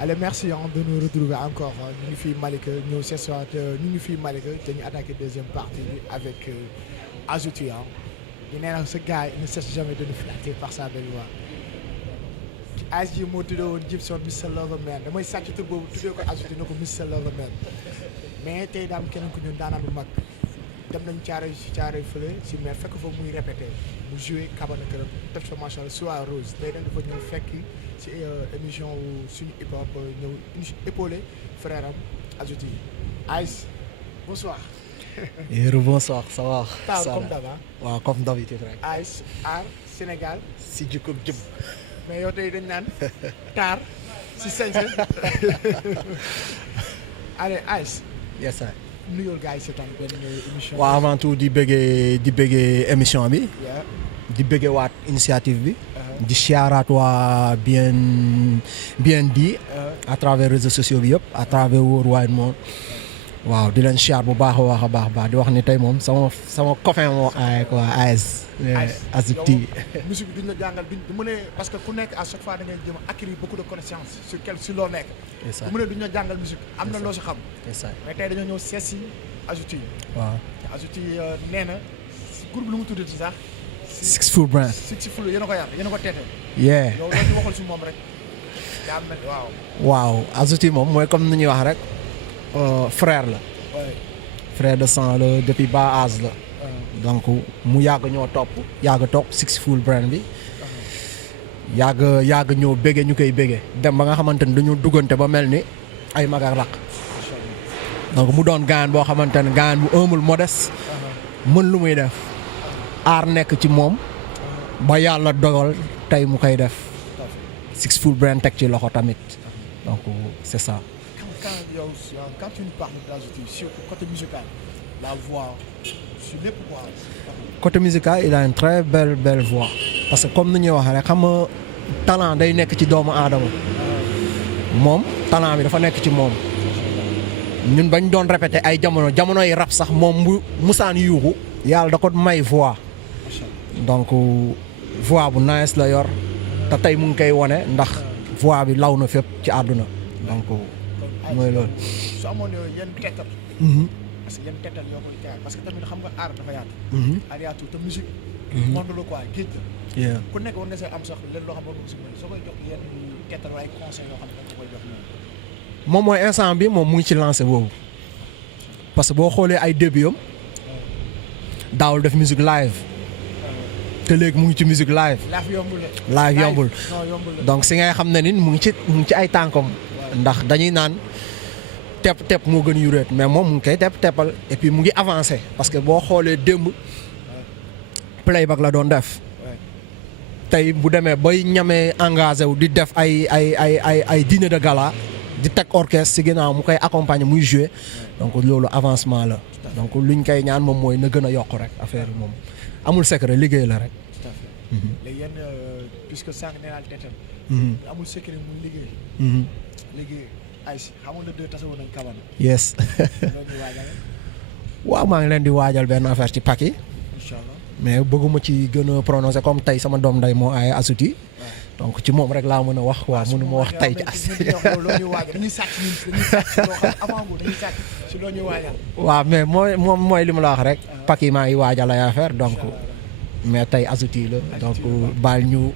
Allez, merci de nous retrouver encore. Nous nous faisons Malika, nous ce soir, nous nous faisons Malika, nous attaquer deuxième partie avec Azouti. Ce gars il ne cesse jamais de nous flatter par sa belle voix. As you moo tuddee woon Gibson Mr Loverman damay sàcc tur boobu tuddee ko Azouti ne ko Mr Loverman mais tey daam keneen ku ñun daanaan bu mag dem nañ caare fële si mais fekk fa muy répété mu joué kabana këram def sa machin soit rose tey dañ dafa ñëw fekk si émission suñu hip hop ñëw épaulé frère am Azouti. Ice bonsoir. Bonsoir, ça va. Ça comme d'hab. Waaw comme d'habitude rek. Ice aar Sénégal. Si jikko jëm. mais yow tey dañ naan taar si sañse. allez Ice. Yes sir. nuyool gars yi seetaan benn émission. waaw avant tout di bëggee émission bi. di bëggee waat initiative bi. di siyaaraat waa bien dit. à travers réseaux sociaux bi yëpp à travers Worldwide Monde. waaw di leen siyaar bu baax a baax di wax ni tey moom sama copain moo aay quoi AS. Azouti. musique bi duñ la jàngal duñ mu ne parce que ku nekk à chaque fois da ngay jëm acquérir beaucoup de connaissances sur loo nekk. mu ne duñ la jàngal musique am na loo si xam. mais tey dañoo ñëw seet si Azouti. waaw te Azouti nee na groupe lu mu tuddati sax. Six Foot Brand. Six Foot yéen a ko yar yéen a ko teete. yow loolu ñu waxal si moom rek. daa mel waaw Azouti moom mooy comme ni ñuy wax rek. frère la. frère de sang la depuis bas âge la. donc mu yàgg ñoo topp Six Foot Brand bi. yàgg ñoo bége ñu koy bége dem ba nga xamante ni dañu duggante ba mel ni ay mag ak rakk. donc mu doon gaan boo xamante ne gaan bu humble modeste. mën lu muy def. aar nekk ci moom. ba yàlla dogal tey mu koy def. Six Foot Brand teg ci loxo tamit donc c'est ça. Quand tu nous parles d'Azouti sur côté musical, la voix, sur les pouvoirs. Côté musical, il a une très belle voix. Parce que comme nous disons, le talent day nekk ci doomu aadama. Moom talent bi dafa nekk ci moom. ñun bañ doon répéter ay jamonoy rap sax moom bu musaan yuuxu yàlla da ko may voix. donc voix bu nice la yor te tey mu ngi koy wone ndax voix bi law na fépp ci àdduna donc. mooy loolu. su amoon yenn tettal. parce que yenn tettal yoo koy jaay parce que tamit xam nga art dafa yaatu. art yaatu te musique. monde la quoi géej la. ku nekk war nga see am sax leen loo xam ne war nga ko si mën soo koy jox yenn tettal ay conseils yoo xam ne da nga koy jox noonu. moom mooy instant bi moom mu ngi ci lancé boobu parce que boo xoolee ay début am daawul def musique live. te léegi mu ngi ci musique live. live yombul. donc si ngay xam ne ni mu ngi ci ay tànkam. ndax dañuy naan tepp moo gën yuréet mais moom mu ngi koy teppal et puis mu ngi avancé parce que boo xoolee démb playback la doon def tey bu demee bay ñamee engagé wu di def ay dîner de gala di teg orchestre si ginnaaw mu koy accompagner muy jouer donc loolu avancement la donc luñ koy ñaan moom mooy na gën a yokk rek affaire yi moom amul secret liggéey la rek. tout à fait. léegi yéen puisque sànq nee naa tettal. amul secret muy liggéey. léegi ay si xamoon na deux tase woon nañ kabana. yes. waaw maa ngi leen di waajal benn affaire ci Paki. Inch'Allah. mais bëgguma ci gën a prononcer comme tey sama doom nday moo ay Azouti. donc ci moom rek laa mën a wax quoi mënuma wax tey ci as. dañuy sàcc loo xam avant bu dañuy sàcc si loo ñuy waajal. waaw mais mooy li ma la wax rek. Paki maa ngi waajal ay affaire donc mais tey Azouti la donc baal ñu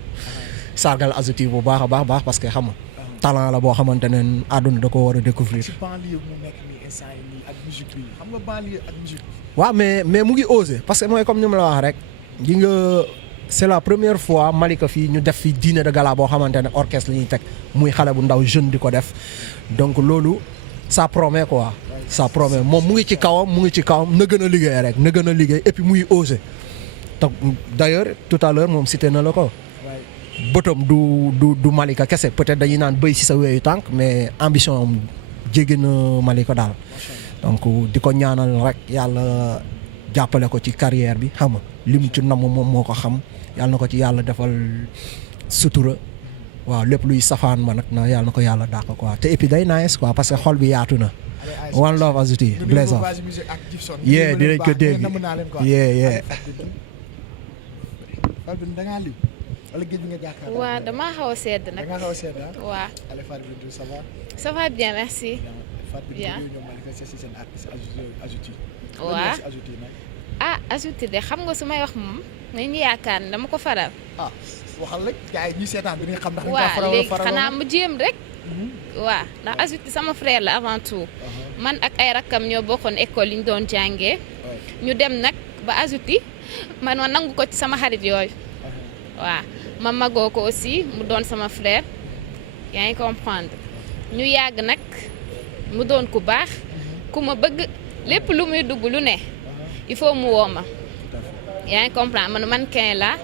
sargal Azouti bu baax a baax parce que xam nga talent la boo xamante ne àdduna da ko war a découvrir. ci banlieue mu nekk nii instant yi nii ak musique bi xam nga banlieue ak musique bi. waaw mais mu ngi osé parce que mooy comme ni ma la wax rek gi nga c'est la première fois Malika fii ñu def fi dîner de gala boo xamante ne orchestre la ñuy teg muy xale bu ndaw jeune di ko def donc loolu ça promet quoi. ça promet moom mu ngi ci kawam na gën a liggéey rek na gën a liggéey et puis muy osé te d'ailleurs tout à l'heure moom cité na la ko. bëtam du Malika kese peut-être dañuy naan bëy ci sa weeyu tànk mais ambition am jéggi na Malika daal donc di ko ñaanal rek yàlla jàppale ko ci carrière bi xam nga li mu ci namm moom moo ko xam yàlla na ko ci yàlla defal sutura waaw lépp luy safaan ma nag na yàlla na ko yàlla dàq quoi te et puis day nice quoi parce que xol bi yaatu na. One Love Azouti blaise off dinañ ko dégg wala géej bi nga jàkkaarloo. waaw damaa xaw a sedd da nag. nga xaw a sedd ah. waaw Allez Fatou Bintou ça va. ça va bien merci. Fatou Bien. Bintou ñoom Malika c'est seen artiste Azouti. Waaw. Azouti nag. ah Azouti de xam nga su may wax moom nañu yaakaar ne dama ko faral. ah waxal rek gars yi ñuy seetaan dañuy xam ndax. dañu ko waaw faral léegi faral xanaa mu jéem rek. waaw ndax Azouti sama frère la avant tout. man ak ay rakkam ñoo bokkoon école yi ñu doon jàngee. ñu dem nag ba Azouti man ma nangu ko ci sama xarit yooyu. waaw ma magoo ko aussi mu doon sama frère yaa ngi comprendre ñu yàgg nag mu doon ku baax ku ma bëgg lépp lu muy dugg lu ne il faut mu woo ma yaa ngi comprendre man mannequin la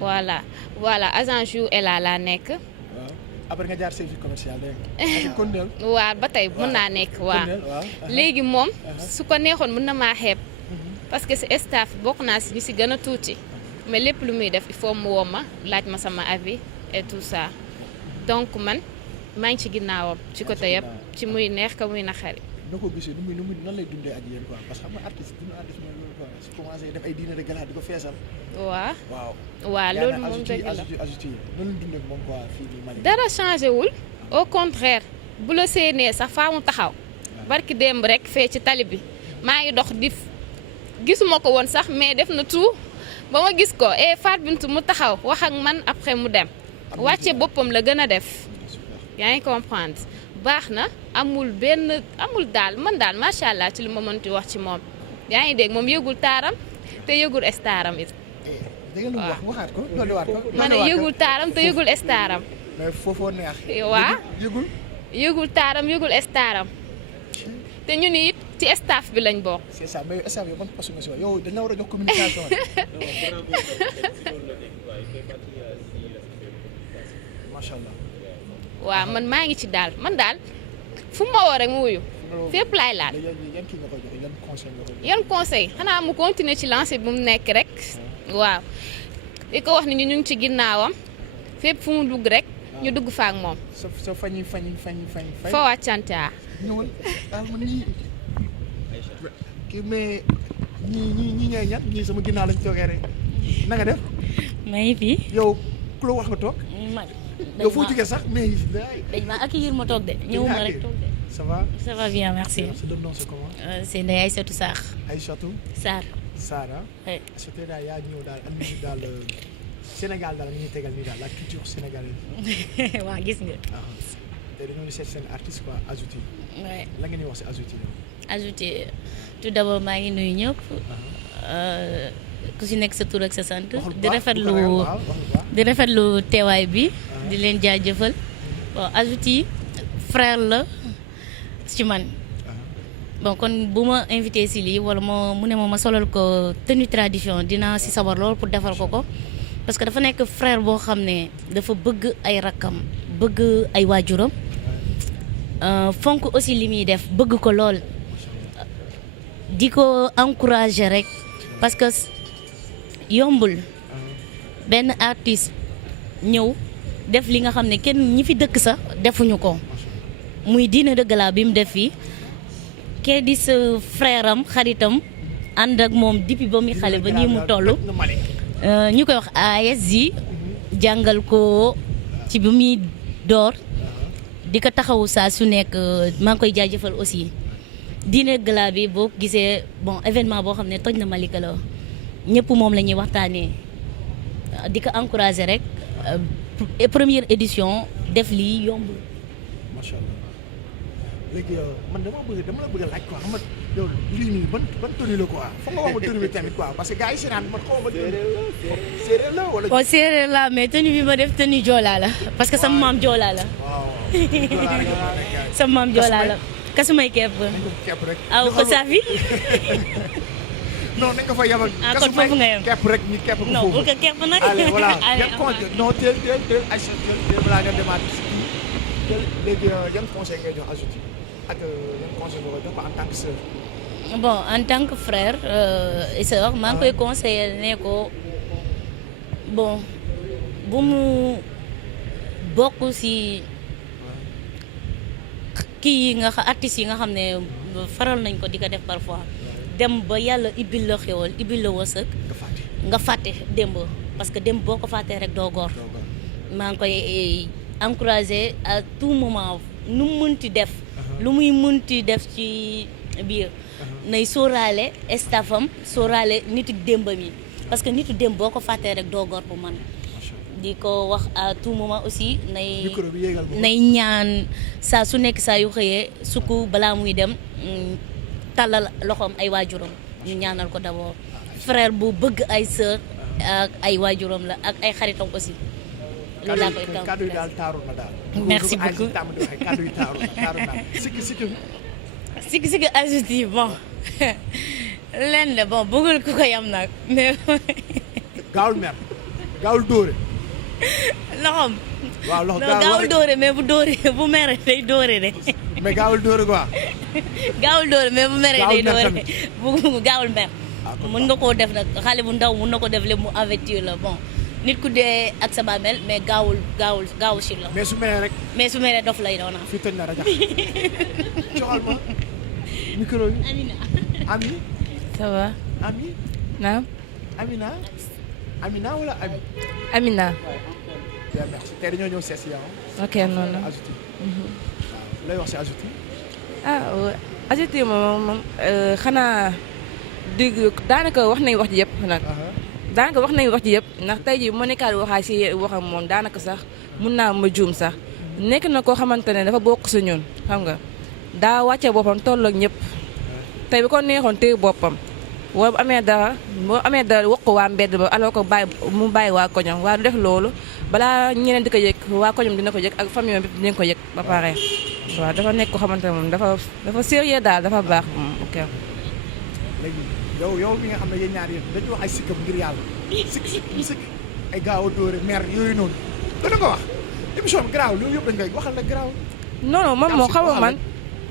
voilà agent jou et laa nekk. après nga jaar service commercial dégg nga. waaw ba tey mën naa nekk waaw. léegi moom su ko neexoon mën na maa xeeb parce que si staff bokk naa si ñu si gën a tuuti mais lépp lu muy def il faut mu woo ma laaj ma sama avis et tout ça donc man maa ngi ci ginnaawam ci côté yëpp ci muy neex ka muy naqari. noo ko gisee nu muy nan lay dundee ak yéen quoi parce que xam nga artiste mooy loolu quoi su commencé def ay dîner de gala di ko feesal. waaw loolu moom dëgg la Azouti noonu la dundee moom quoi fii nii Malika. dara changé wul au contraire bu la séenee sax faa mu taxaw barki démb rek fee ci tali bi maa ngi dox di gisuma ko woon sax mais def na tout ba ma gis ko Fatou Bintou mu taxaw wax ak man après mu dem wàcce boppam la gën a def yaa ngi comprendre baax na amul daal man daal macha allah ci li ma mënti wax ci moom yaa ngi dégg moom yëgul taaram te yëgul staram it. dégg nga lu mu wax waxaat ko dolliwaat ko. ma ne yëgul taaram te yëgul staram. mais foofoo neex. waaw yëgul taaram yëgul staram te ñu ni it ci staff bi lañ bokk. c'est ça mais staff bi ban poste nga si wax yow dañ la war a jox communication. macha allah. waaw man maa ngi ci daal man daal fu ma woo rek mu wuyu fépp laay laal. yan kii nga koy jox yan conseil nga koy jox. yan conseil xanaa mu continuer ci lancé bu mu nekk rek. waaw di ko wax ni ñu ngi ci ginnaawam fépp fu mu dugg rek. ñu dugg fa ak moom. sa fañ. foo wàccante ñëwal daal man ñii kii mais ñii ñooy ñett ñii sama ginnaaw lañ toogee rek na nga def. maa ngi fi. yow ku la wax nga toog. yow foo jógee sax mais. dañ ma accueillir ma toog de ñëwuma rek toog de. ça va. ça va bien merci. sa nom c'est comment. c'est Ndeye Aïssatou Sarr. Aïssatou. Sarr. Sarr ah. oui. parce que daal yaa ñëw daal andi daal Sénégal daal ñu tegal nii daal la culture sénégalaise. waaw gis nga. te dañoo ne seet seen artiste quoi Azouti. oui la ngeen di wax si Azouti la. Azouti tout d'abord maa ngi nuyu ñëpp. ku si nekk sa tur ak sa sant. di rafetlu teewaay bi. di leen jaajëfal. bon Azouti frère la ci man. bon kon bu ma invité si lii wala mu ne ma solal ko tenue tradition dinaa si sawar lool pour defal ko parce que dafa nekk frère boo xam ne dafa bëgg ay rakkam bëgg ay waajuram fonk aussi li muy def bëgg ko lool di ko encourager rek parce que yombul benn artiste ñëw def li nga xam ne kenn ñi fi dëkk sax defuñu ko muy dîner de gala bi mu def fii kee di sa frère am xaritam ànd ak moom depuis ba muy xale ba nii mu toll ñu koy wax ASJ jàngal ko ci bi muy door di ko taxawu saa su nekk maa ngi koy jaajëfal aussi dîner gala bi boo gisee bon événement boo xam ne toj na Malika la ñëpp moom la ñuy waxtaanee di ko encourager rek première édition def lii yombul. macha allah léegi man dama la bëgg a laaj quoi xam nga yow lii nii ban tenue la quoi foog nga wax ma tenue bi tamit quoi parce que gars yi si naan man xaw ma séeréer la wala. bon séeréer la mais tenue bi ma def tenue joolaa la parce que sama maam joolaa la. sama maam joolaa la. kasumay kepp. rek. aw ko safi. non nañ ko fa yabal. kon foofu nga yem kepp rek ñu kepp ko foofu. non bu ko kepp nag. allez voilà non teel Aïcha teel balaa nga demaat si kii léegi yan conseil ngay jox Azouti ak yan conseil nga koy jox en tant que sœur. bon en tant que frère et sœur maa ngi koy conseiller ne ko bon bu mu bokk si kii yi nga xam artistes yi nga xam ne faral nañ ko di ko def parfois dem ba yàlla ibbil la xewal ibbil la wërsëg nga fàtte démb parce que dem boo ko fàttee rek doo góor. maa ngi koy encourager à tout moment nu mu munti def. lu muy munti def ci biir. nay sóoraale staffam sóoraale nitu démbam yi parce que nitu démb boo ko fàttee rek doo góor bu man di ko wax à tout moment aussi nay ñaan saa su nekk saa yu xëyee sukk balaa muy dem tàllal loxoom ay waajuram ñu ñaanal ko d'abord frère bu bëgg ay sœur ak ay waajuram la ak ay xaritam aussi loolu laa koy kàddu yi daal taaru na daal. merci beaucoup kàddu yi taaru na sikki ajouti bon leen de bon bëggul ku ko yam nag mais gaawul mer gaawul dóore. loxoom. waaw loxo gaawul dóore mais bu dóore bu mere day dóore de. mais gaawul dóore quoi. gaawul dóore mais bu mere day dóore bu gaawul mer. mën nga koo def nag xale bu ndaw mën na ko def lépp mu avertir la bon nit ku dee ak sa bàmmeel mais gaawul si la. mais su meree rek. mais su meree dof lay doon ah. fii tëj na rajo joxal ma micro yi. Amina. Ami. ça va. Ami. naam. Amina. Amina wala Ami. Amina. bien merci tey dañoo ñëw sees yow. ok noonu la. Ajouti. waaw lay wax si Ajouti. ah Ajouti moom xanaa dégg daanaka wax nañu wax ji yëpp nag. daanaka wax nañu wax ji yëpp ndax tey jii moo nekkaat waxaa si waxam moom daanaka sax mun naa ma juum sax nekk na koo xamante ne dafa bokk si ñun xam nga daa wàcce boppam tolloog ñëpp tey bi ko neexoon téye boppam boo amee dara wax ko waa mbedd ba alors que mu bàyyi waa koñom waa du def loolu balaa ñeneen di ko yëg waa koñom dina ko yëg ak famille bi dina ko yëg ba pare waaw dafa nekk ko xamante ne moom dafa sérieux daal dafa baax moom ok. léegi yow mi nga xam ne yéen ñaar yëpp dañu wax ay sikkam ngir yàlla sikk ay gaaw a dóore mer yooyu noonu dana ko wax émission bi garaaw loolu yëpp dañ koy waxal la garaaw. non non man moo xamoo man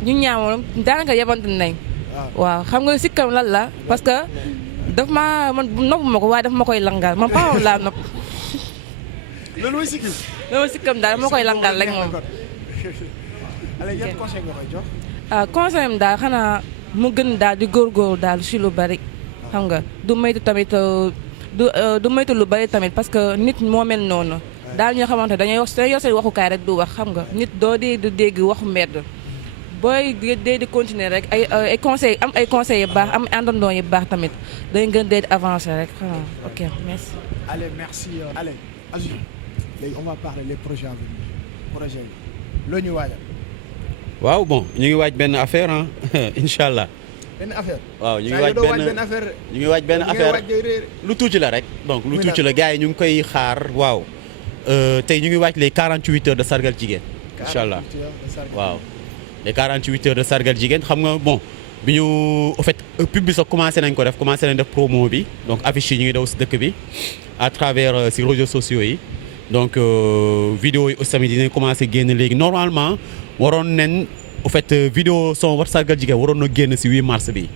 ñu ñaamoon daanaka yabante nañ. waaw xam nga sikkam lan la parce que daf ma man nopp ma ko waaye daf ma koy langal man paxam laa nopp. loolu mooy sikkim. loolu mooy sikkam daal ma koy langal rek moom. allez yan conseil nga koy jox. conseil am daal xanaa mu gën daal di góorgóorlu daal si lu bari xam nga du moytu tamit du moytu lu bari tamit parce que nit moo mel noonu. daal ñoo xamante ne dañuy yor seen waxukaay rek du wax xam nga nit doo dee du dégg waxu mbedd booy dee di continuer rek ay conseils am ay conseils yu baax am àndandoo yu baax tamit day gën dee di avancer rek ok merci. allez merci allez Azou léegi on va parler les projets à venir projet yi loo ñuy waajal. waaw bon ñu ngi waaj benn affaire ah incha allah. benn affaire. waaw ñu ngi waaj benn affaire lu tuuti la rek donc lu tuuti la gars yi ñu ngi koy xaar waaw. tey ñu ngi waaj les 48 heures de sargal jigéen. incha allah waaw. les 48 heures de sargal jigéen xam nga bon bi ñu en fait pub bi sax commencé nañ ko def commencé nañ def promo bi donc affiche yi ñu ngi daw si dëkk bi à travers si réseaux sociaux yi donc vidéo yi aussi tamit dinañ commencé génn léegi normalement waroon nañ en fait vidéo son war sargal jigéen waroon na génn si 8 mars bi.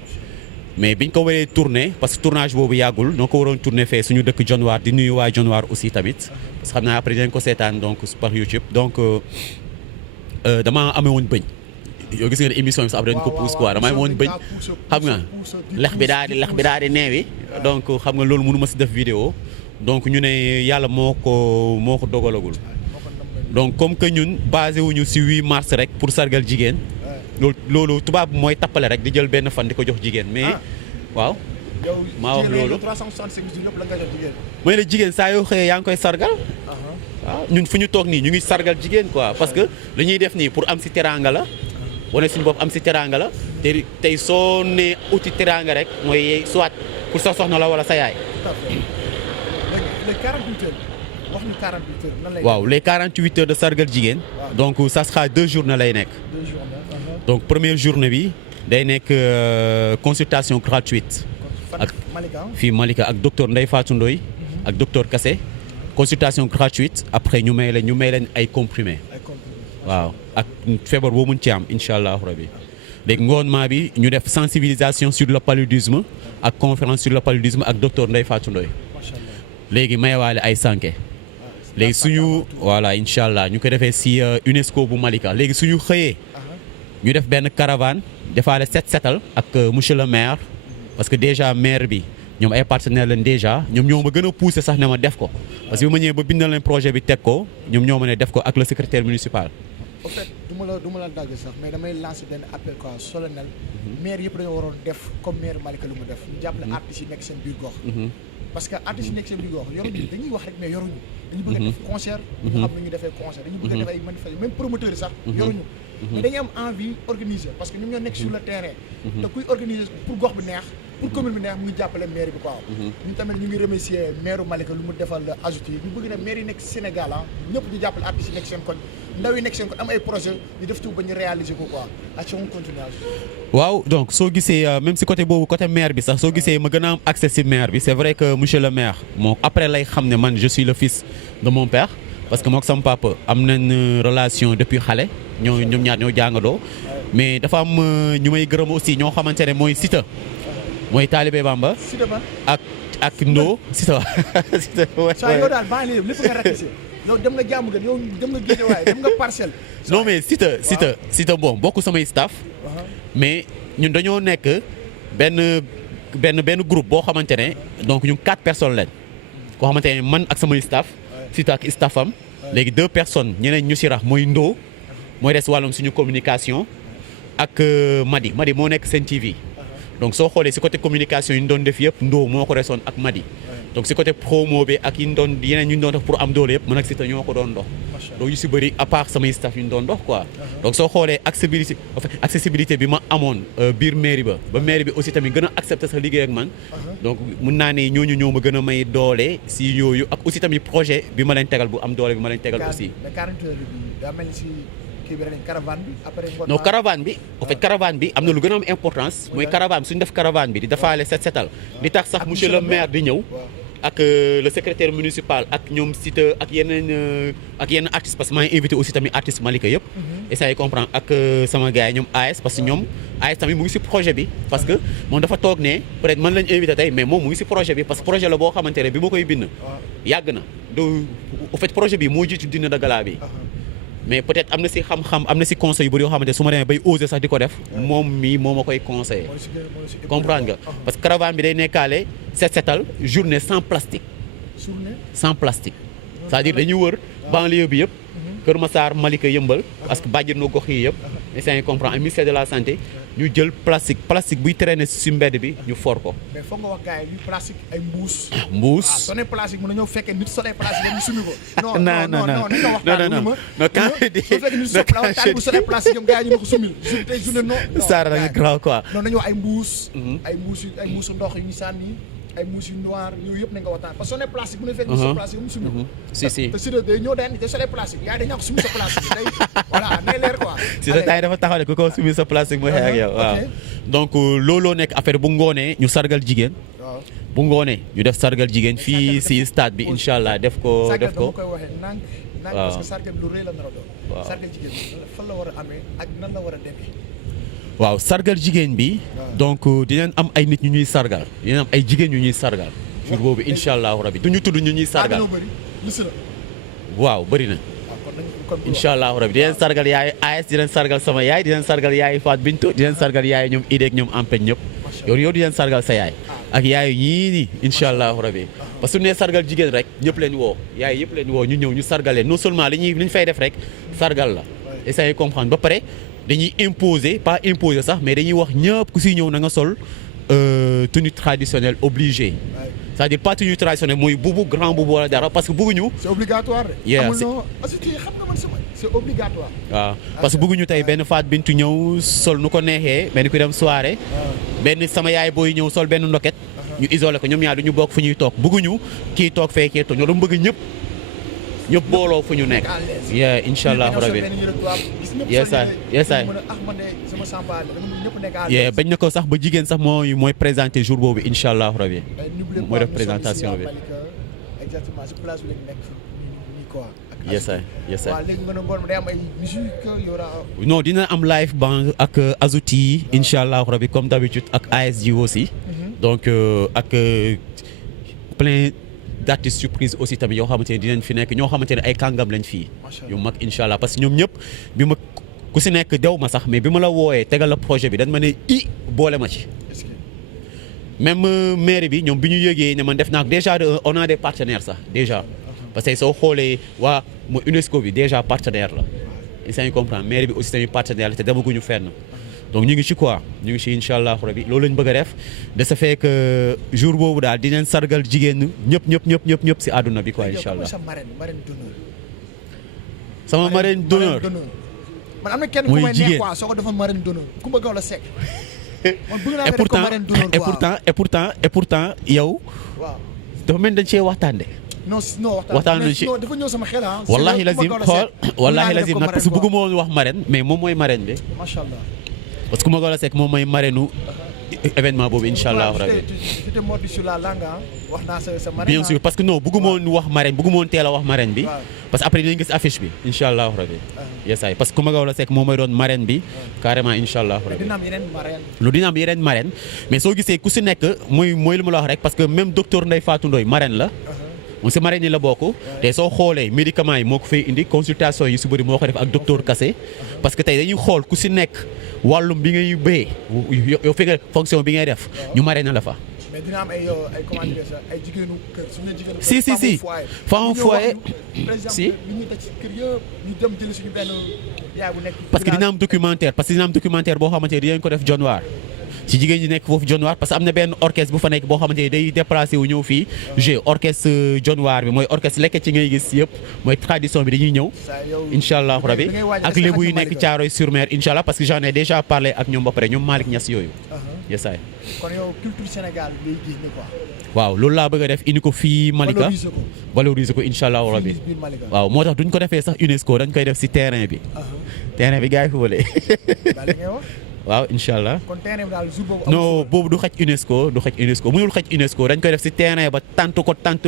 mais biñ ko waree tourné parce que tournage boobu yàggul noo ko waroon tourné fee suñu dëkk Dionewar di nuyu waa Dionewar aussi tamit parce que xam naa après dinañ ko seetaan donc par YouTube donc damaa amee woon bëñ yow gis nga ne émission bi sax après dañ ko pousse quoi dama amee woon bëñ xam nga lex bi daal di neewi donc xam nga loolu mënu ma si def vidéo donc ñu ne yàlla moo ko dogalagul donc comme que ñun basé wuñu si 8 mars rek pour sargal jigéen loolu tubaab mooy tappale rek di jël benn fan di ko jox jigéen mais waaw maa wax loolu 365 jours lépp la nga jox jigéen. mooy ne jigéen saa yoo xëyee yaa ngi koy sargal waaw ñun fu ñu toog nii ñu ngi sargal jigéen quoi parce que li ñuy def nii pour am si teraanga la wane suñu bopp am si teraanga la te tey soo nee uti teraanga rek mooy soit pour sa soxna la wala sa yaay. les 48 heures wax ñu 48 heures nan lay. waaw les 48 heures de sargal jigéen. donc ça sera 2 journées lay nekk. 2 journées. donc première journée bi day nekk consultation gratuite. ak fii Malika ak docteur Ndeye Fatou Ndoye ak docteur Kassé consultation gratuite après ñu may leen ay comprimés. waaw ak feebar boo mun ci am incha allahu rabi léegi ngoonement bi ñu def sensibilisation sur le paludisme ak conférence sur le paludisme ak docteur Ndeye Fatou Ndoye léegi mayewaale ay sànke léegi suñu voilà incha allah ñu ko defee si UNESCO bu Malika léegi suñu xëyee ñu def benn caravane defaale setal ak monsieur le maire parce que déjà maire bi ñoom ay partenaires lañ déjà ñoom ñoo ma gën a poussé sax ne ma def ko parce que bi ma ñëwee ba bindal leen projet bi teg ko ñoom ñoo ma ne def ko ak le secrétaire municipal. en fait du ma la dagg sax mais damay lancer benn appel quoi solennel maire yëpp dañoo waroon def comme maire Malika lu mu def ñu jàppale artistes yi nekk seen biir gox. parce que artistes yi nekk seen biir gox yoruñu dañuy wax rek mais yoruñu dañu bëgg a def concert ñu xam ne ñu defee concert dañu bëgg a def ay manifestations même promoteurs yi sax yoruñu mais dañuy am envie organiser parce que ñoom ñoo nekk sur le terrain te kuy organiser pour gox bi neex pour commune bi neex mu ngi jàppale maire bi quoi ñun tamit ñu ngi remercier maire Malika lu mu defal ajouté ñu bëgg na maire yi nekk Sénégal ñëpp ñu jàppale artistes yi nekk seen koñ ndaw yi nekk seen koñ am ay projet ñu def tout ba ñu réaliser ko quoi ak on continue. waaw donc soo gisee même si côté boobu côté maire bi sax soo gisee ma gën a am accès si maire bi c'est vrai que monsieur le maire moo après lay xam ne man je suis le fils de mon père parce que mook sama papa am nañ relation depuis xale ñoom ñaar ñoo jàngadoo mais dafa am ñu may gërëm aussi ñoo xamante ne mooy Sita mooy Talibé Bamba ak Ndo Sita Sita yow daal baa ngi lépp nga ratissé yow dem nga jàmm gën yow dem nga Guédiawaye dem nga Parcelles. non mais Sita bon bokk samay staff mais ñun dañoo nekk benn groupe boo xamante ne donc ñun 4 personnes lañ koo xamante ne man ak samay staff Sita ak staffam léegi 2 personnes ñeneen ñu si rax mooy Ndo mooy des wàllum suñu communication ak Madi moo nekk Sen TV donc soo xoolee si côté communication yi ñu doon def yëpp Ndo moo ko resoon ak Madi donc si côté promo bi ak yeneen ñu doon def pour am doole yëpp man ak Sita ñoo ko doon dox donc yu si bëri à part samay staff yu ñu doon dox quoi donc soo xoolee accessibilité bi ma amoon biir mairie ba mairie bi aussi tamit gën a accepter sax liggéey ak man donc mun naa ne ñooñu ñoo ma gën a may doole si yooyu ak aussi tamit projet bi ma leen tegal bu am doole bi ma leen tegal aussi. non caravane bi en fait caravane bi am na lu gën a am importance mooy caravane bi suñu def caravane bi di defaale set setal di tax sax monsieur le maire di ñëw ak le secrétaire municipal ak ñoom Sita ak yenn artistes parce que maa ngi invité aussi tamit artistes Malika yëpp et ça y comprend ak sama gars yi ñoom AS parce que ñoom AS tamit mu ngi si projet bi parce que moom dafa toog ne peut-être man lañ invité tey mais moom mu ngi si projet bi parce que projet la boo xamante ne bi ma koy bind yàgg na du en fait projet bi moo jiitu dîner de gala bi mais peut-être am na si xam-xam am na si conseil yu bëri yoo xamante su ma demee bay oser sax di ko def moom mii moo ma koy conseillé comprendre nga parce que caravane bi day nekkaale setal journée sans plastique c'est-à-dire dañuy wër banlieue bi yëpp Kër Massar Malika Yëmbal parce que bàjjenu gox yi yëpp essayer de comprendre ministère de la santé ñu jël plastique buy traîner si mbedd bi ñu for ko. mais foog nga wax gars yi luy plastique ay mbuus. mbuus sonné plastique mën na ñëw fekkee nit sonné plastique dañuy sumi ko. non quand fekkee nit sonné plastique ñoom gars yi ñu ko sumil tey journée non. Sarr da nga grave quoi. non dañoo ay mbuus. ay mbuusu ndox yu ñu sànni. ay mousse yu noir yooyu yëpp nañ ko waxtaan parce que sonné plastique bu ne fekk ni sa plastique mu sumi ko si te si day ñëw daan te sonné plastique yaa dañaa ko sumi sa plastique day voilà day leer quoi si sa taay dafa taxaw ne ku ko sumi sa plastique mooy xeex ak yow waaw donc looloo nekk affaire bu ngoonee ñu sargal jigéen bu ngoonee ñu def sargal jigéen fii si stade bi incha allah def ko dama koy waxee nank parce que sargal lu rëy la nar a doon sargal jigéen fan la war a amee ak nan la war a demee waaw sargal jigéen bi donc dinañ am ay nit ñu ñuy sargal dinañ am ay jigéen ñu ñuy sargal jour boobu incha allahu rabi du ñu tudd ñu ñuy sargal waaw bëri na incha allahu rabi dinañ sargal yaay AS dinañ sargal sama yaay dinañ sargal yaay Fat Bintou dinañ sargal yaay ñoom Idek ñoom Ampeñ ñëpp yow dinañ sargal sa yaay ak yaay ñii nii incha allahu rabi parce que su nee sargal jigéen rek ñëpp leen woo yaay yëpp leen woo ñu ñëw ñu sargalee non seulement li ñu fay def rek sargal la essayer comprendre ba pare dañuy imposer pas imposer sax mais dañuy wax ñëpp ku si ñëw na nga sol tenue traditionnelle obligée c'est-à-dire pas tenue traditionnelle mooy bubu grand bubu wala dara parce que bëgguñu. c'est obligatoire de. amul non xam nga man sama c'est obligatoire. waaw parce que bëgguñu tey benn Fat Bintou ñëw sol nu ko neexee benn ku dem soirée. benn sama yaay booy ñëw sol benn ndoket. ñu isolé ko ñoom ñaar du ñu bokk fu ñuy toog bëgguñu kii toog fee kii toog ñoo doon bëgg ñëpp booloo fu ñu nekk. incha allah rabi. bañ na ko sax ba jigéen sax mooy présenté jour boobu incha allah rabi. mooy def présentation bi. exactement si place bi lañ nekk nii quoi. non dina am live band ak Azouti incha allah rabi comme d'habitude ak ASG aussi. donc ak plein d'artistes surprise aussi tamit yoo xamante ne dinañ fi nekk ñoo xamante ne ay kàngam lañ fii. yu mag incha allah parce que ñoom ñëpp bi ma ku si nekk dew ma sax mais bi ma la wooyee tegal la projet bi dañ ma ne boole ma ci. même maire bi ñoom bi ñu yëgee ne man def naa déjà on a des partenaires sax déjà parce que soo xoolee waa mu UNESCO bi déjà partenaire la instant ñu comprendre maire bi aussi tamit partenaire la te demaguñu fenn donc ñu ngi ci quoi ñu ngi ci incha allah rabi loolu lañ bëgg a def de ce fait que jour boobu daal dinañ sargal jigéen ñëpp si àdduna bi quoi incha allah. sama marraine d'honneur man am na kenn ku may neex quoi soo ko defoon marraine d'honneur Coumba Gawlo Seck. man bëgg naa def ko marraine d'honneur quoi et pourtant yow. waaw dafa mel ni dañ cee waxtaan de. non waxtaan nañu ci dafa ñëw sama xel ah. wallaahi lazim xool wallaahi lazim nag parce que bëgguma woon wax marraine mais moom mooy marraine bi. macha allah. parce que Coumba Gawlo Seck moom mooy marraine événement boobu incha allah rabi. tu te mordu sur la langue wax naa sa marraine. bien sûr parce que non bëgguma woon wax marraine bëgguma woon teel a wax marraine bi. parce que après dinañ gis affiche bi incha allah rabi. yesaay parce que Coumba Gawlo Seck moom mooy doon marraine bi carrément incha allah rabi. dina am yeneen marraine. lu dina am yeneen marraine mais soo gisee ku si nekk mooy lu ma la wax rek parce que même docteur Ndeye Fatou Ndoye marraine la. moom si marraine yi la bokk te soo xoolee médicaments yi moo ko fay indi consultation yi su bëri moo ko def ak docteur Kassé parce que tey dañuy xool ku si nekk wàllum bi ngay béyee yow fi nga fonction bi ngay def ñu marraine la fa. mais dina am ay comment dire ça ay jigéenu kër suñu jigéenu kër. si femme foyer si. li ñuy daj ci kër yëpp ñu dem jëli suñu benn yaay bu nekk. parce que dina am documentaire boo xamante ne dinañ ko def Dionewar ci jigéen ñi nekk foofu Dionewar parce que am na benn orchestre bu fa nekk boo xamante ne day déplacé wu ñëw fii jouer orchestre Dionewar bi mooy orchestre lekk ci ngay gis yëpp mooy tradition bi dañuy ñëw incha allah rabi ak lébu yi nekk Thiaroye-sur-Mer incha allah parce que j'en ai déjà parlé ak ñoom ba pare ñoom Malick Niass yooyu yesaay kon yow culture Sénégal ngay gis ni quoi. waaw loolu laa bëgg a def indi ko fii Malika valoriser ko incha allah rabi waaw moo tax duñ ko defee sax UNESCO dañ koy def si terrain bi terrain bi gars yi fubale waaw incha allah kon terrain bi daal jour boobu. non boobu du xaj UNESCO mënul xaj UNESCO dañ koy def si terrain ba tant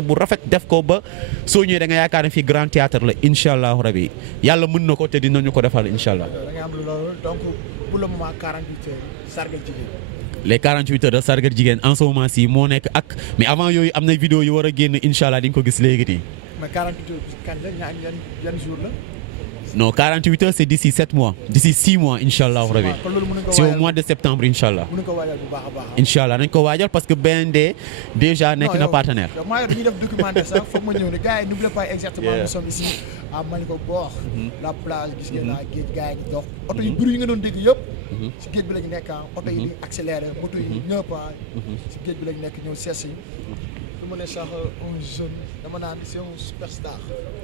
bu rafet def ko ba soo ñëwee da nga yaakaar ne fii grand théâtre la incha allah rabi yàlla mën na ko te dinañu ko defal incha allah. da nga am loolu donc pour le moment 48 heures sargal jigéen. les 48 heures de sargal jigéen en ce moment ci moo nekk ak mais avant yooyu am na vidéo yu war a génn incha allah di nga ko gis léegi nii. mais 48 heures kañ la yan jour la. non 48 heures c'est d'ici 7 mois d'ici 6 mois incha allah rabi c'est au mois de septembre incha allah. mën nañu ko waajal bu baax a baax. incha allah nañ ko waajal parce que BND déjà nekk na partenaire. non maa dañuy def documentaire sax foog ma ñëw ne gars yi n'oubliez pas exactement nous sommes ici à Malika Boox. la plage gis ngeen naa géej gars yi dox. oto yu bëri yi nga doon dégg yëpp. si géej bi la ñu nekk oto yi di accéléré moto yi ñëpp si géej bi la ñu nekk ñëw sees yi. su ma nee sax un jeune dama naan c'est un superstar.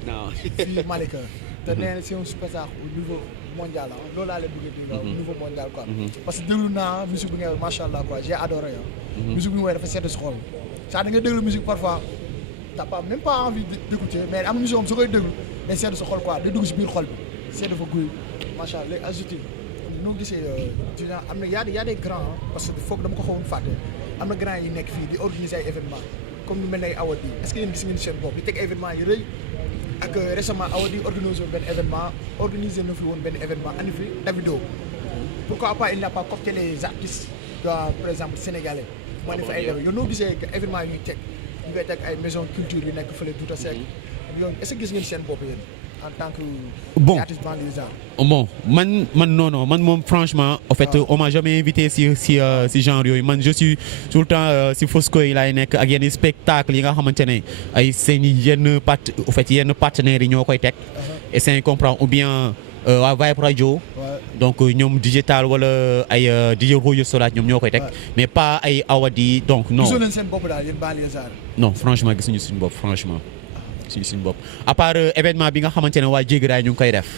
non fii Malika. te nee na c'est un superstar au niveau mondial loolu laa leen bëgg a dégg. au niveau mondial quoi. parce que déglu naa musique bi ngay macha allah quoi j'ai adoré musique bi nga woy dafa sedd si xol. saa da nga déglu musique parfois t'as pas même pas envie d'écouter mais am na musique am su koy déglu day sedd sa xol quoi day dugg si biir xol bi sedd fa guy macha allah léegi adjectif noo gisee dina am na y a des grands parce que foog dama ko xawoon fàtte am na grands yi nekk fii di organiser ay événements comme ñu mel ne ay Awadi est-ce que yéen gis ngeen seen bopp di teg événement yi rëy ak récemment Awadi organisé woon benn événement organisé na fi woon benn événement andi fi Davido pourquoi pas il n'a pas coopté les artistes par exemple sénégalais moo ne fa ay yow noo gisee événement yi ñuy teg ñu koy teg ay maison culture yu nekk fële Douta Seck yow est-ce que gis ngeen seen bopp yéen en tant que artiste banlieusard. bon man non man moom franchement en fait on m'a jamais invité si genre yooyu man je suis tout le temps si Fosco yi laay nekk ak yenn spectacle yi nga xamante ne ay seen yenn partenaires yi ñoo koy teg et c'est comprend ou bien waa Vibe Radio donc ñoom digital wala ay DJ Royo Solat ñoom ñoo koy teg mais pas ay Awadi donc non. gisoo leen seen bopp daal yéen banlieusard. non franchement gisuñu suñu bopp franchement. suñu bopp à part événement bi nga xamante ne waa Jéegiraay ñu ngi koy def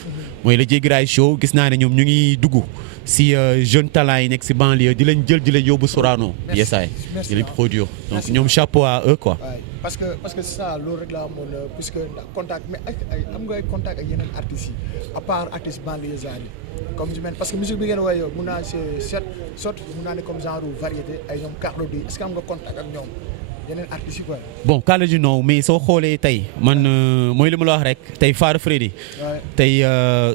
mooy le Jéegiraay show gis naa ne ñoom ñu ngi dugg si jeune talent yi nekk si banlieue di leen jël di leen yóbbu Sorano yesaay di leen produire donc ñoom chapeau à eux quoi. parce que ça loolu rek la amoon puisque contact mais ay am nga ay contact ak yeneen artistes yi à part artistes banlieusards yi comme du mel parce que musique bi ngeen woy yow mun naa mun naa ne comme genre variété ay ñoom Carlou D est-ce que am nga contact ak ñoom. yeneen artistes yi quoi. bon Carlou D non mais soo xoolee tey man mooy li ma la wax rek tey Fara Freddy tey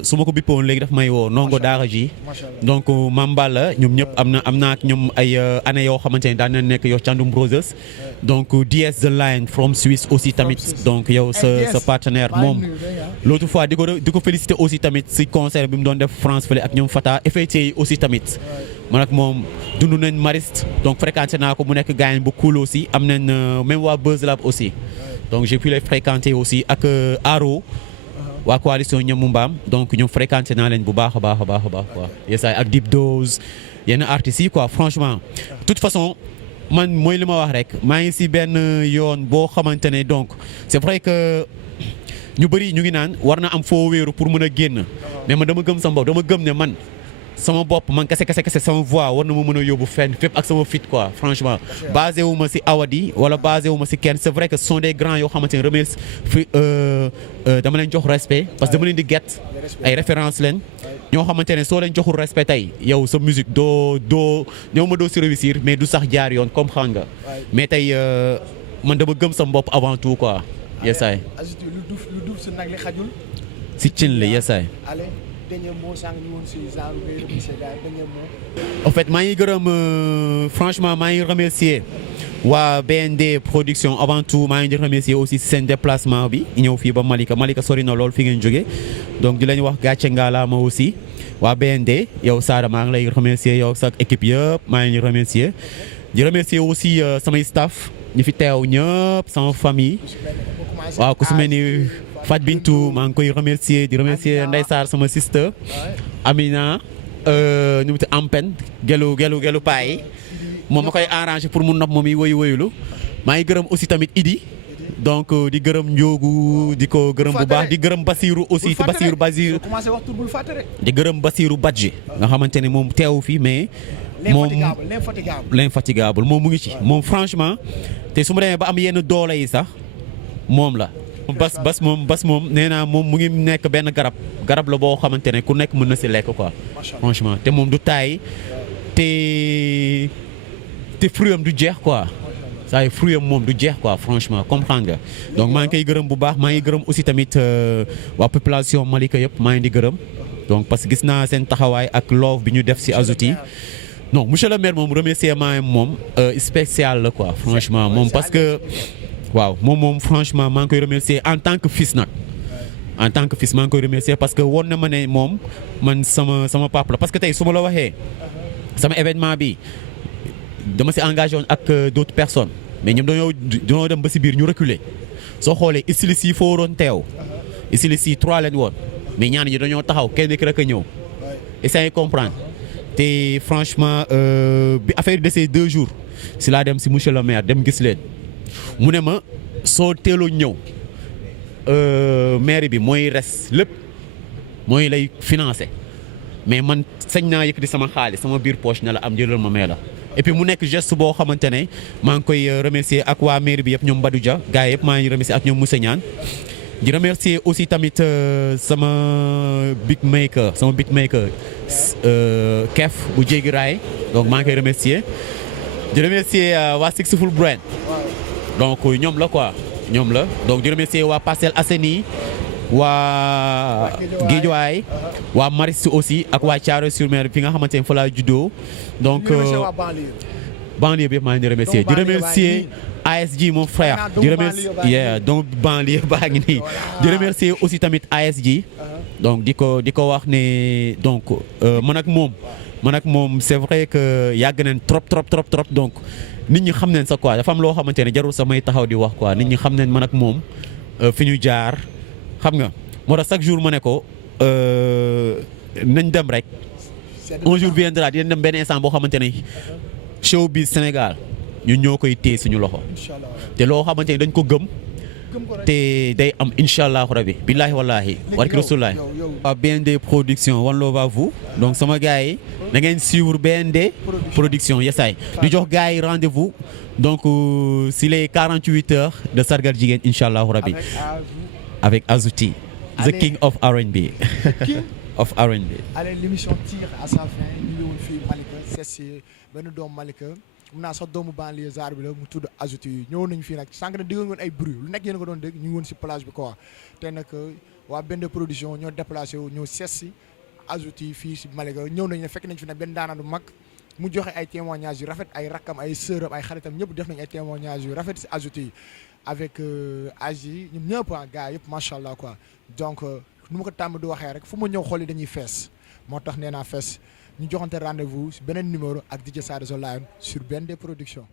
su ma ko bippoon léegi daf may woo Ndongo Daara ji donc Mambala ñoom ñëpp am naa ak ñoom ay année yoo xamante ne daan na nekk yow Thiandoum Brothers donc DS The Line from Suisse aussi tamit donc yow sa partenaire moom l'autre fois di ko féliciter aussi tamit si concert bi mu doon def France fële ak ñoom Fata effectivement aussi tamit man ak moom dund nañ Mariste donc fréquenté naa ko mu nekk gaañ bu cool aussi am nañ même waa Buzz Lab aussi donc j'ai pu les fréquenter aussi ak Aro waa coalition Ñamu Mbaam donc ñoom fréquenté naa leen bu baax a baax a baax a baax quoi yesaay ak Deep Dose yenn artistes yi quoi franchement de toute façon man mooy li ma wax rek maa ngi si benn yoon boo xamante ne donc c'est vrai que ñu bëri ñu ngi naan war na am foo wéeru pour mën a génn mais man dama gëm sama bopp dama gëm ne man sama bopp man kese sama voix war na ma mën a yóbbu fenn fépp ak sama fit quoi franchement basé wu ma si Awadi wala basé wu ma si kenn c'est vrai que ce sont des grands yoo xamante ne remercie fi dama leen jox respect parce que dama leen di get ay références leen ñoo xamante ne soo leen joxul respect tey yow sa musique doo ñëw ma doo si réussir mais du sax jaar yoon comme xam nga mais tey man dama gëm sama bopp avant tout quoi yesaay lu duuf si nag li xajul si cin li yesaay dernier mot sang ñu woon si genre monsieur gars dernier mot. En fait maa ngi gërëm franchement maa ngi remercier waa BND production avant tout maa ngi di remercier aussi seen déplacement bi ñëw fii ba Malika sori na lool fi ngeen jógee donc di leen wax gàcce ngalaama aussi waa BND yow Sada maa ngi lay remercier yow sa équipe yëpp maa ngi remercier di remercier aussi samay staff ñi fi teew ñëpp sama famille waaw ku su mel ni Fat Bintou maa ngi koy remercier di remercier Ndeye Sarr sama sister Amina ñu mu ti Ampen gelu payi moom ma koy arrangé pour mu nopp moom yi woyulu maa ngi gërëm aussi tamit Idi donc di gërëm Ndiogu di ko gërëm bu baax di gërëm Basirou aussi te Basirou di gërëm Basirou Badji nga xamante ne moom teewu fi mais moom l'infatigable moom mu ngi ci moom franchement te su ma demee ba am yenn doole yi sax moom la bas moom nee naa moom mu ngi nekk benn garab la boo xamante ne ku nekk mën na si lekk quoi franchement te moom du taay te fruit am du jeex quoi saa yu fruit am moom du jeex quoi franchement comprendre nga donc maa ngi koy gërëm bu baax maa ngi gërëm aussi tamit waa population Malika yëpp maa ngi di gërëm donc parce que gis naa seen taxawaay ak love bi ñu def si Azouti non monsieur le maire moom remerciement moom spécial la quoi franchement moom parce que waaw moom franchement maa ngi koy remercier en tant que fils nag en tant que fils maa ngi koy remercier parce que woon na ma ne moom man sama papa la parce que tey su ma la waxee sama événement bi dama si engagé woon ak d'autres personnes mais ñoom dañoo dem ba si biir ñu reculer soo xoolee stylistes yi foo waroon teew stylistes yi 3 leen woon mais ñaan ñi dañoo taxaw kenn ki rek a ñëw essayer comprendre te franchement bi affaire de ces 2 jours si laa dem si monsieur le maire dem gis leen mu ne ma soo teeloo ñëw maire bi mooy res lépp mooy lay financer mais man sañ naa yëkkati sama xaalis sama biir poche ne la am jëlal ma mee la et puis mu nekk geste boo xamante ne maa ngi koy remercier ak waa maire bi yëpp ñoom Badou Dia gars yëpp maa ngi remercier ak ñoom Moussa Niane di remercier aussi tamit sama beatmaker Kef bu Jéggi Raay donc maa ngi koy remercier di remercier waa Sixful Brand donc ñoom la quoi ñoom la donc di remercier waa Parcelles Assainies waa Guédiawaye waa Mariste aussi ak waa Thiaroye-sur-Mer fi nga xamante ne fa laa juddoo donc banlieue bi yëpp maa ngi di remercier di remercier ASG mon frère di remercier donc banlieue baa ngi nii di remercier aussi tamit ASG donc di ko wax ne donc man ak moom c'est vrai que yàgg nañ trop donc nit ñi xam nañ sa quoi dafa am loo xamante ne jarul samay taxaw di wax quoi nit ñi xam nañ man ak moom fi ñu jaar xam nga moo tax chaque jour ma ne ko nañ dem rek un jour viendra dinañ dem benn instant boo xamante ne showbiz Sénégal ñun ñoo koy téye suñu loxo te loo xamante ne dañ ko gëm te day am incha allahu rabi billahi wallahi warki rasulahi waa BND production One Love à vous donc sama gars yi da ngeen suivre BND production yesaay di jox gars yi rendez-vous donc si les 48 heures de Sargal Jigéen incha allahu rabi avec Azouti the king of R&B of R&B. Allez, l'émission tire à sa fin ñu ñëwoon fii Malika c'est benn doomu Malika mun naa sax doomu banlieusard bi la mu tudd Azouti yi ñëwoon nañu fii nag sànq na déggoon woon ay bruit lu nekk yéen ko doon dégg ñu ngi woon si plage bi quoi te nag waa BND production ñoo déplacé wu ñëw seet si Azouti fii si Malika ñëw nañu ne fekk nañ fi nag benn daanaan bu mag mu joxe ay témoignages yu rafet ay rakkam ay sœuram ay xaritam ñëpp def nañ ay témoignages yu rafet si Azouti yi avec Aji ñoom ñëpp gars yëpp macha allah quoi donc nu ma ko tàmm di waxee rek fu ma ñëw xool yi dañuy fees moo tax nee naa fees ñu joxante rendez-vous si beneen numéro ak DJ Sada The Lion sur BND Production.